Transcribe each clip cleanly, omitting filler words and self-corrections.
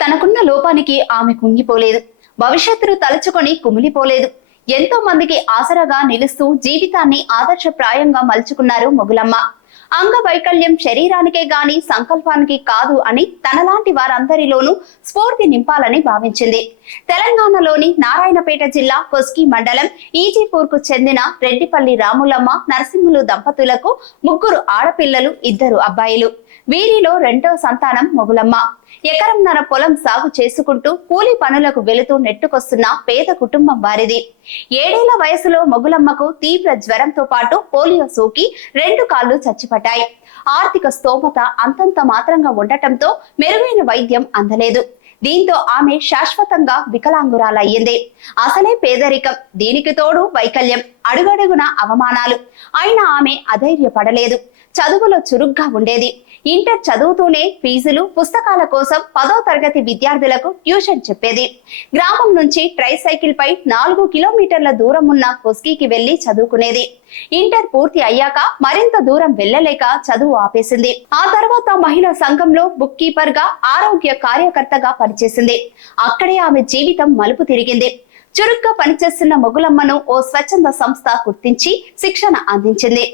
తనకున్న లోపానికి ఆమె కుంగిపోలేదు. భవిష్యత్తును తలుచుకొని కుమిలిపోలేదు. ఎంతో మందికి ఆసరాగా నిలుస్తూ జీవితాన్ని ఆదర్శప్రాయంగా మలుచుకున్నారు మొగులమ్మ. అంగవైకల్యం శరీరానికే గాని సంకల్పానికి కాదు అని తనలాంటి వారందరిలోనూ స్ఫూర్తి నింపాలని భావించింది. తెలంగాణలోని నారాయణపేట జిల్లా కొస్గి మండలం ఈజీపూర్ కు చెందిన రెడ్డిపల్లి రాములమ్మ నరసింహులు దంపతులకు 3 ఆడపిల్లలు, 2 అబ్బాయిలు. వీరిలో రెండో సంతానం మొగులమ్మ. ఎకరంన్నర పొలం సాగు చేసుకుంటూ కూలి పనులకు వెళుతూ నెట్టుకొస్తున్న పేద కుటుంబం వారిది. 7 ఏళ్ల వయసులో మొగులమ్మకు తీవ్ర జ్వరంతో పాటు పోలియో సోకి 2 కాళ్లు చచ్చిపట్టాయి. ఆర్థిక స్తోమత అంతంత మాత్రంగా ఉండటంతో మెరుగైన వైద్యం అందలేదు. దీంతో ఆమె శాశ్వతంగా వికలాంగురాలయ్యింది. అసలే పేదరికం, దీనికి తోడు వైకల్యం, అడుగడుగున అవమానాలు. అయినా ఆమె అధైర్యపడలేదు. చదువులో చురుగ్గా ఉండేది. ఇంటర్ చదువుతూనే ఫీజులు, పుస్తకాల కోసం 10వ తరగతి విద్యార్థులకు ట్యూషన్ చెప్పేది. గ్రామం నుంచి ట్రైసైకిల్ పై 4 కిలోమీటర్ల దూరం ఉన్న కొస్గికి వెళ్లి చదువుకునేది. ఇంటర్ పూర్తి అయ్యాక మరింత దూరం వెళ్లలేక చదువు ఆపేసింది. ఆ తర్వాత మహిళా సంఘంలో బుక్ కీపర్ గా, ఆరోగ్య కార్యకర్తగా పనిచేసింది. అక్కడే ఆమె జీవితం మలుపు తిరిగింది. చురుగ్గా పనిచేస్తున్న మొగులమ్మను ఓ స్వచ్ఛంద సంస్థ గుర్తించి శిక్షణ అందించింది.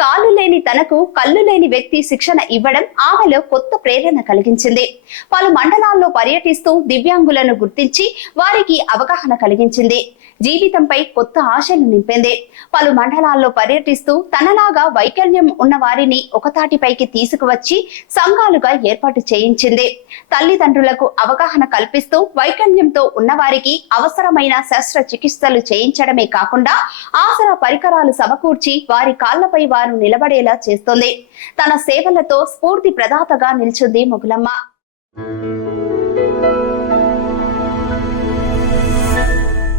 కాళ్ళు లేని తనకు కళ్ళు లేని వ్యక్తి శిక్షణ ఇవ్వడం ఆమెలో కొత్త ప్రేరణ కలిగించింది. పలు మండలాల్లో పర్యటిస్తూ దివ్యాంగులను గుర్తించి వారికి అవగాహన కలిగించింది. జీవితంపై కొత్త ఆశలు నింపింది. పలు మండలాల్లో పర్యటిస్తూ తనలాగా వైకల్యం ఉన్న వారిని ఒకతాటిపైకి తీసుకువచ్చి సంఘాలుగా ఏర్పాటు చేయించింది. తల్లిదండ్రులకు అవగాహన కల్పిస్తూ వైకల్యంతో ఉన్నవారికి అవసరమైన శస్త్రచికిత్సలు చేయించడమే కాకుండా ఆసరా పరికరాలు సమకూర్చి వారి కాళ్లపై వారు నిలబడేలా చేస్తోంది. తన సేవలతో స్ఫూర్తి ప్రదాతగా నిలిచింది మొగులమ్మ.